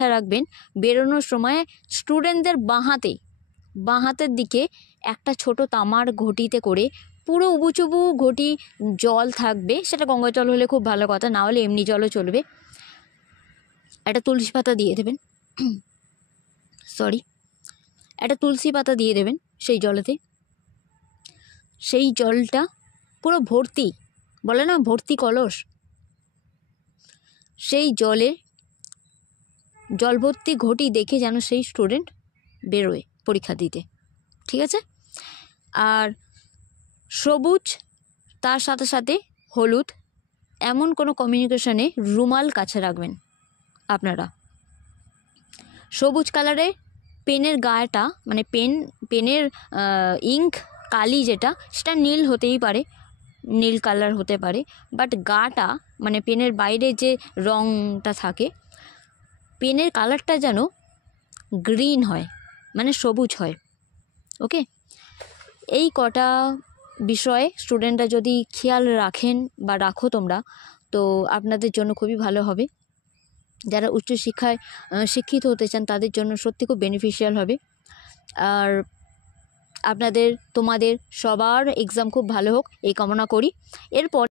রাখবেন বেরোনোর সময় স্টুডেন্টদের বাঁ হাতের দিকে একটা ছোট তামার ঘটিতে করে পুরো উবুচুবু ঘটি জল থাকবে, সেটা গঙ্গা জল হলে খুব ভালো কথা, না হলে এমনি জলও চলবে। একটা তুলসী পাতা দিয়ে দেবেন একটা তুলসী পাতা দিয়ে দেবেন সেই জলেতে। সেই জলটা পুরো ভর্তি, বলে না ভর্তি কলস, সেই জল ভর্তি ঘটি দেখে যেন সেই স্টুডেন্ট বেরোয় পরীক্ষা দিতে, ঠিক আছে? আর সবুজ তার সাথে সাথে হলুদ এমন কোনো কমিউনিকেশনে রুমাল কাছে রাখবেন আপনারা। সবুজ কালারের পেনের গায়েটা, মানে পেনের ইঙ্ক কালি যেটা, সেটা নীল হতেই পারে, নীল কালার হতে পারে, বাট গাটা মানে পেনের বাইরে যে রঙটা থাকে পেনের কালারটা যেন গ্রিন হয়, মানে সবুজ হয়। ওকে, এই কটা বিষয়ে স্টুডেন্টরা যদি খেয়াল রাখেন বা রাখো তোমরা, তো আপনাদের জন্য খুবই ভালো হবে। যারা উচ্চশিক্ষায় শিক্ষিত হতে চান তাদের জন্য সত্যি খুব বেনিফিশিয়াল হবে। আর তোমাদের সবার এক্সাম খুব ভালো হোক এই কামনা করি। এরপর